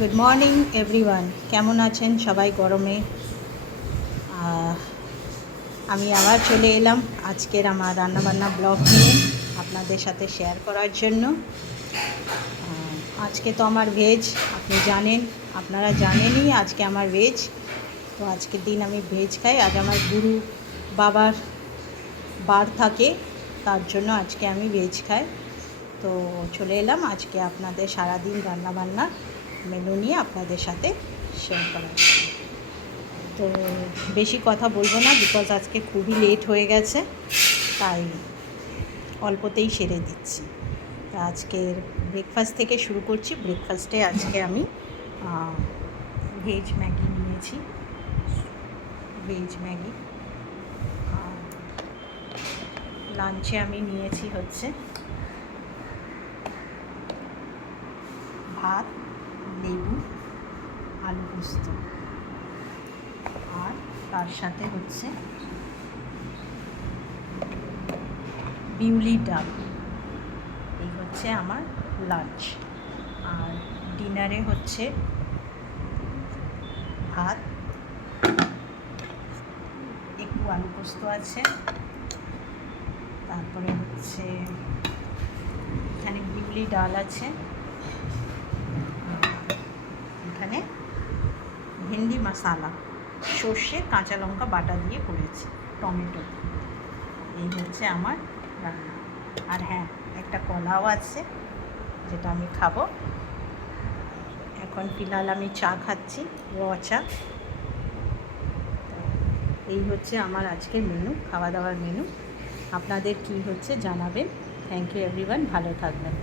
Good morning everyone, কেমন আছেন সবাই গরমে? আমি আবার চলে এলাম আজকের আমার রান্নাবান্না ব্লগ নিয়ে আপনাদের সাথে শেয়ার করার জন্য। আজকে তো আমার ভেজ, আপনি জানেন, আপনারা জানেনই আজকে আমার ভেজ। তো আজকের দিন আমি ভেজ খাই। আজ আমার গুরু বাবার বার থাকে, তার জন্য আজকে আমি ভেজ খাই। তো চলে এলাম আজকে আপনাদের সারাদিন রান্নাবান্না মেনু নিয়ে আপনাদের সাথে শেয়ার করার জন্য। তো বেশি কথা বলবো না, বিকজ আজকে খুবই লেট হয়ে গেছে, তাই অল্পতেই সেরে দিচ্ছি। তা আজকের ব্রেকফাস্ট থেকে শুরু করছি। ব্রেকফাস্টে আজকে আমি ভেজ ম্যাগি নিয়েছি, ভেজ ম্যাগি। লাঞ্চে আমি নিয়েছি হচ্ছে ভাত, লেবু, আলু পোস্ত, আর তার সাথে হচ্ছে বিউলির ডাল। এই হচ্ছে আমার লাঞ্চ। আর ডিনারে হচ্ছে ভাত, একটু আলু পোস্ত আছে, তারপরে হচ্ছে এখানে বিউলি ডাল আছে, এখানে ভেন্ডি মশালা, সর্ষে কাঁচা লঙ্কা বাটা দিয়ে করেছি, টমেটো। এই হচ্ছে আমার রান্না। আর হ্যাঁ, একটা কলাও আছে যেটা আমি খাবো। এখন ফিলহাল আমি চা খাচ্ছি, র চা। এই হচ্ছে আমার আজকের মেনু, খাওয়া দাওয়ার মেনু। আপনাদের কি হচ্ছে জানাবেন। থ্যাংক ইউ এভরিওয়ান, ভালো থাকবেন।